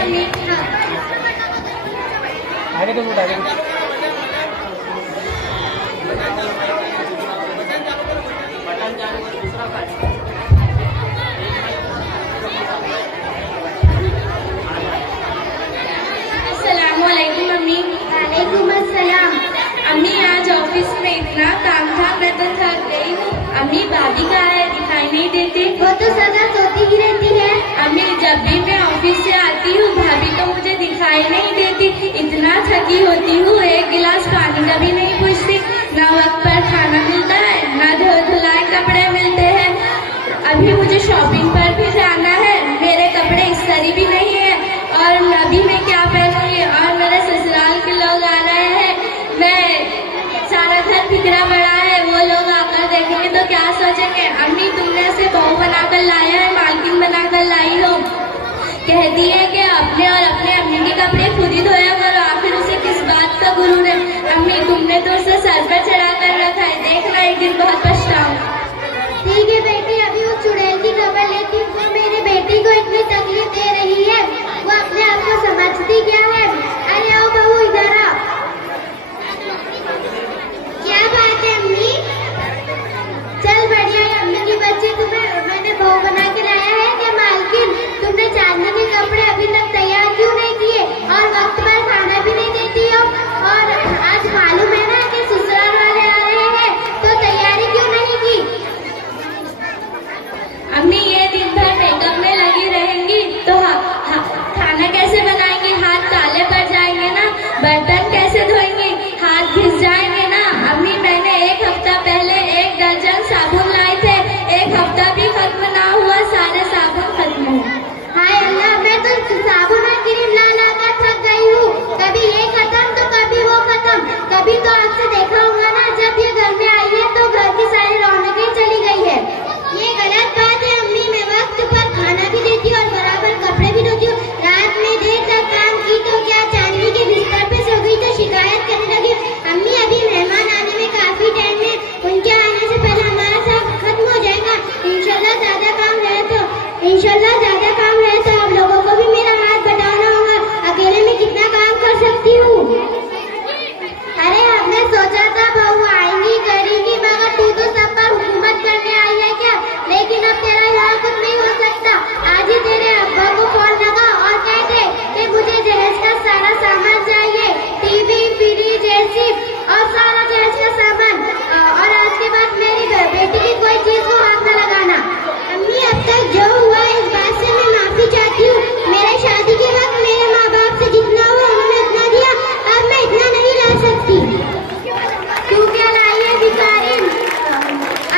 Mummy. आगे तो आगे अस्सलामुअलैकुम मम्मी। वालेकुम अस्सलाम। अम्मी आज ऑफिस में इतना काम था, मैं तो थक गई हूँ। अम्मी भाभी कहाँ है, दिखाई नहीं देती। वो तो सदा सोती ही रहती है। अम्मी जब भी मैं ऑफिस से आती हूँ भाभी तो मुझे दिखाई नहीं देती। इतना थकी होती हूँ, एक गिलास पानी का भी नहीं पूछती। ना वक्त पर खाना मिलता है, ना धुलाए कपड़े मिलते हैं। अभी मुझे शॉपिंग पर भी जाना है, मेरे कपड़े इस्त्री भी नहीं है और अभी मैं क्या पहनूंगी। और मेरे ससुराल के लोग आ रहे हैं, मैं सारा घर बिखरा पड़ा है, वो लोग आकर देखेंगे तो क्या सोचेंगे। अम्मी तुमने ऐसे बहू बनाकर लाया है, मालकिन बनाकर लाई हो। कहती है कि अपने और अपने अम्मी के कपड़े खुद ही धोया करो, आखिर उसे किस बात का गुरूर है। अम्मी तुमने तो उसे सर पर चढ़ा कर रखा है, देखना एक दिन बहुत पछताऊंगा। ठीक है बेटी, अभी वो चुड़ैल की खबर लेती हूँ। वो मेरी बेटी को इतनी तकलीफ दे रही है, वो अपने आप को समझती क्या है। अरे आओ बहू इधर आओ। क्या बात है अम्मी? चल बढ़िया है अम्मी की बच्ची, तुम्हें मैंने बहू बना के लाया है क्या मालकिन? तुमने चांदी के कपड़े अभी तक तैयार क्यों नहीं किए और वक्त पर खाना भी नहीं देती हो? और आज मालूम है ना कि ससुराल वाले आ रहे हैं, तो तैयारी क्यों नहीं की? अम्मी ये दिन भर मेकअप में लगी रहेंगी तो खाना कैसे बनाएंगे, हाथ काले पड़ जाएंगे ना। बर्तन कैसे धोएंगे, हाथ घिस जाएंगे ना। अम्मी मैंने एक हफ्ता पहले 1 दर्जन साबुन लाए थे, एक हफ्ता भी खत्म ना हुआ, सारे साबुन खत्म हो। हाय अल्लाह, मैं तो साबुन और क्रीम ला ला कर थक गई हूँ। कभी ये खत्म तो कभी वो खत्म। कभी तो आपसे देखा होगा ना, जब ये घर में आई है तो घर की सारी रौनकें चली गई है। ये गलत बात है अम्मी, मैं वक्त पर खाना भी देती हूँ और बराबर कपड़े भी धोती हूँ। रात में देर तक काम की तो क्या चांदी के बिस्तर पे सो गई तो शिकायत करने लगी। अम्मी अभी मेहमान आने में काफी टाइम है, उनके आने से पहले हमारा सब खत्म हो जाएगा। इंशाल्लाह ज्यादा काम रहे तो आप लोगों को भी मेरा हाथ बटाना होगा। अकेले में कितना काम कर सकती हूँ। अरे हमने सोचा था बहू आएंगी करेंगी, मगर तू तो सब पर हुकूमत करने आई है क्या? लेकिन अब तेरा यहाँ कुछ नहीं हो सकता। आज ही तेरे अब्बा को फोन लगा और कह दे कि मुझे जहेज का सारा सामान चाहिए, टीवी फ्रिज एसी और सारा जहेज का सामान। और आज के बाद मेरी बेटी की कोई चीज को हाथ न लगाना। अम्मी अब तक जो हुआ इस बात से मैं माफी चाहती हूँ। मेरे शादी के वक्त मेरे माँ बाप से जितना हुआ उन्होंने इतना दिया, अब मैं इतना नहीं ला सकती। तू क्या लाई है भिखारी?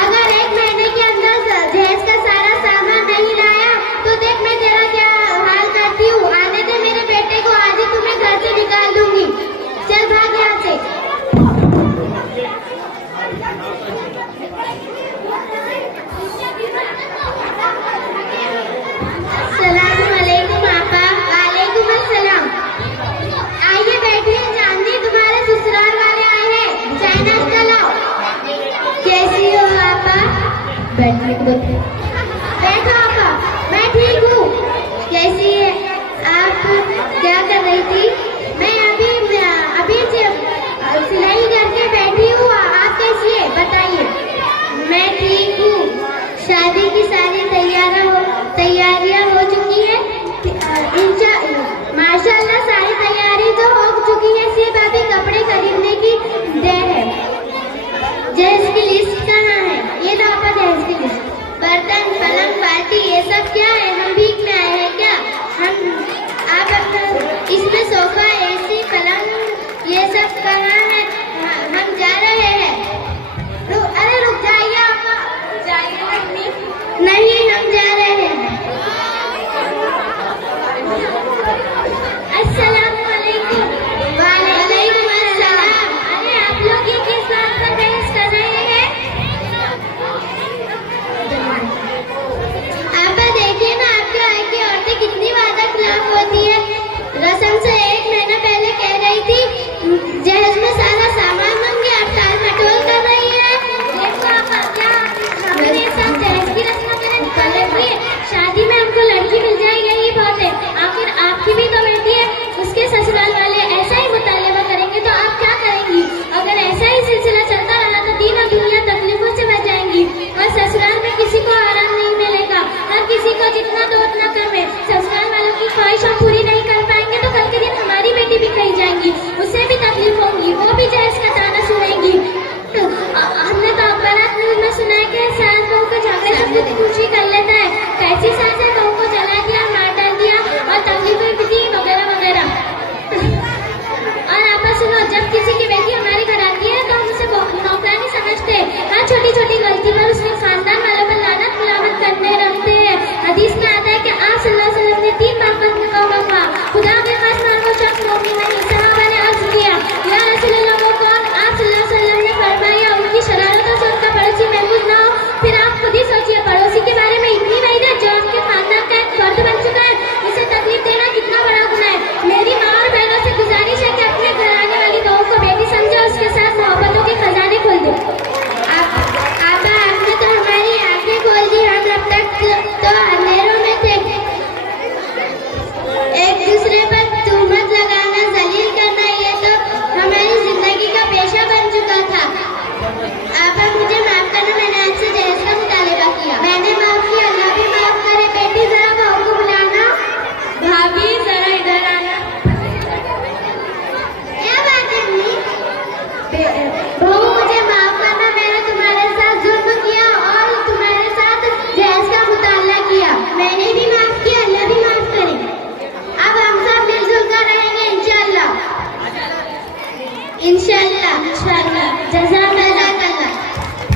अगर 1 महीने के अंदर जहेज का सारा सामान नहीं लाया तो देख मैं तेरा क्या हाल करती हूँ। आने दे मेरे बेटे को, आज ही तुम्हें घर से निकाल दूंगी। चल भाग यहाँ से। अस्सलामुअलैकुम आपा। वालेकुम अस्सलाम। आइए बैठिए, चांदी तुम्हारे ससुराल वाले आए हैं, चाय नाश्ता लाओ। कैसी हो आपा? बैठो आपा। मैं ठीक हूँ। कैसी है आप? क्या कर रही थी? मैं अभी सिलाई करके बैठी हूँ। आप कैसी है बताइए? मैं ठीक हूँ। शादी की सारी तैयारियां हो चुकी है। माशाल्लाह सारी तैयारी तो हो चुकी है, सिर्फ अभी कपड़े खरीदने की देर है। जहेज की लिस्ट कहाँ है? ये तो आपका जहेज की लिस्ट। बर्तन पलंग बाल्टी ये सब क्या है? हम भीख में आए हैं क्या? आप अपना इसमें सोफा एसी पलंग ये सब कहाँ है?